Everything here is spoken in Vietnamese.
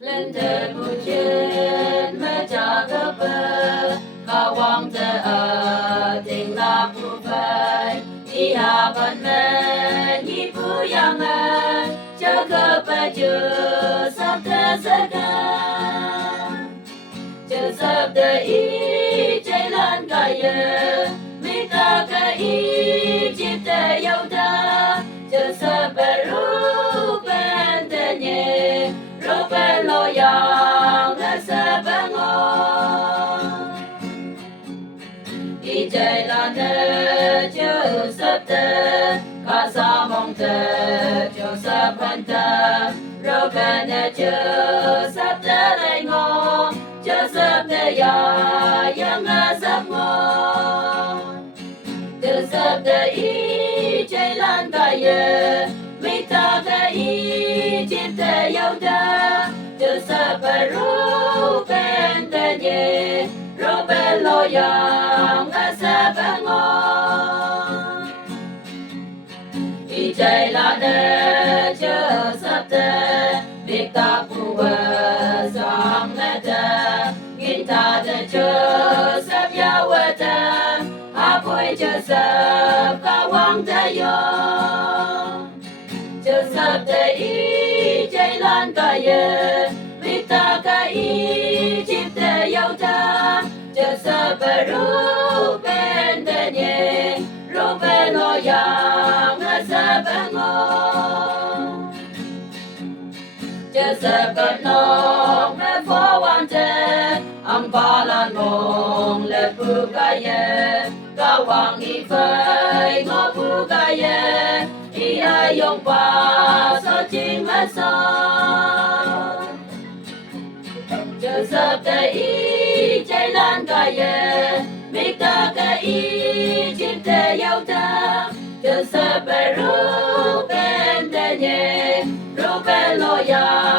lên thề bu trên mẹ cha cơ bơ ca wang te a tình la bu vai đi hà ban mẹ đi bu yang a cha cơ bơ chưa sắp te sẽ ca chưa sắp te ý chạy lan cả ye mi ta cái ý chip te yêu ta chưa sắp bê ru bên te nhẹ Roben lo yang na sa bangon I jai la ne chu sap te ka sa mong te chu sap han te Roben ne chu sap te lai ngo chu sap te ya yang na sap ngo chu sap te I jai lan ka ye mi ta ka I chip te yêu ta từ sa pa ru ben te ye ru ben lo yang a sa pa ngo I jai la de chưa sắp te biết ta pu wa sang na ta in ta de chưa sắp ya wa ta a poi chưa sắp ka wang ta yo chưa sắp te I chạy lan cả ye biết ta cả I chip te yêu ta chưa sắp ru bên te nhẹ ru bên lo yang a sa ba ngo chưa sắp cất nong mẹ phó quan te am pa lan mong le pu cả ye cả wang I phai ngõ pu cả ye I ai yong pa so ching ma so chưa sắp te I chạy lan cả ye mi ta cả I chip te yêu ta chưa sắp ru bên te nhẹ ru bên lo ya